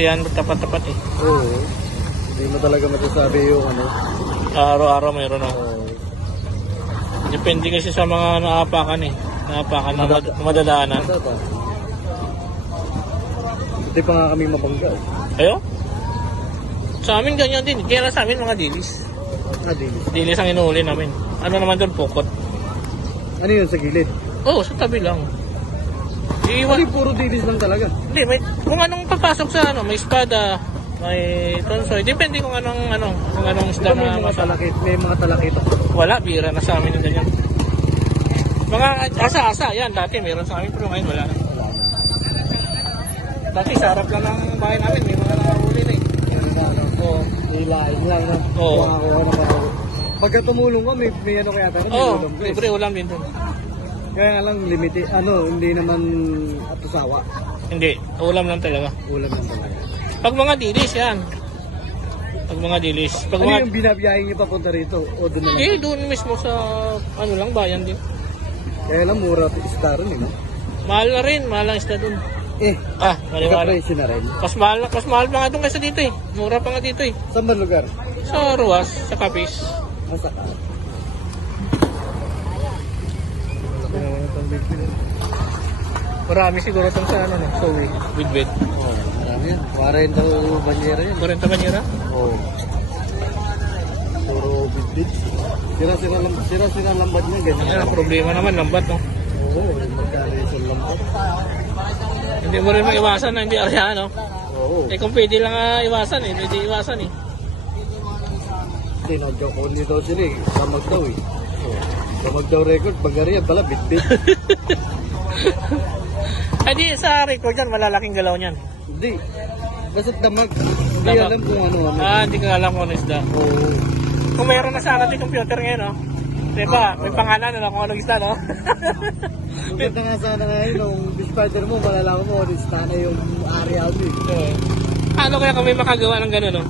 kasi yan, tapat-tapat eh. Oo. Hindi mo talaga masasabi yung ano. Araw-araw mayroon ako. Depende kasi sa mga naapakan eh. Naapakan na madadaanan. Hindi pa nga kami mabangga. Ayo? Sa amin ganyan din. Kaya sa amin mga dilis. Dilis. Dilis ang inuuli namin. Ano naman doon, pukot. Ano yun sa gilid? Oo, sa tabi lang. Hindi, puro dilis lang talaga. Hindi, kung anong papasok sa ano, may espada, may tonsoy. Depende kung anong isda na masala. May mga talakit. Wala, bira na sa amin yung ganyan. Mga asa-asa, yan, dati meron sa amin, pero ngayon wala na. Dati, sa harap lang ng bahay namin, may mga nakahuli na eh. Oo. Nilain lang na. Oo. Pagka tumulong ka, may ano kaya tayo? Oo, libre ulam din doon. Kaya nga lang, limited, hindi naman atusawa. Hindi, ulam lang talaga. Ulam lang talaga. Pag mga dilis, yan. Pag mga dilis. Pag Ano mga... yung binabiyahin niyo papunta rito? O doon na? Doon mismo sa, lang, bayan din. Kaya lang, mura isda rin, no? Mahal na rin, mahal ang isda doon. Maniwala. Presyo na rin. Mas mahal pa nga doon kaysa dito eh. Mura pa nga dito eh. Saan ba lugar? Sa Ruas, sa Capiz. Masaka. Marami siguro itong sa Sowi, with. Oo, marami yan. 40 banyera yan. 40 banyera? Oo. Puro bit. Sira-sira lambat niya, ganyan. Yan ang problema naman, lambat no? Oo, magkano yung lambat. Hindi mo rin maiwasan na hindi arya, no? Oo. Kung pwede lang iwasan eh, pwede iwasan eh. Tinodyo ko nito sila eh, samag daw eh. Samag daw record, bagariya pala, bit-bit. Ay di, sa record yan, malalaking galaw niyan. Hindi. Basta't damag. Hindi alam kung ano-ano. Hindi ka alam kung ano isda. Oo. Kung mayroon na sana yung computer ngayon, no? Diba, may pangalan na kung anong isda, no? Maganda nga sana ngayon, nung spider mo, malalaman mo, isda na yung area mo eh. Paano kaya kami makagawa ng gano'n, no?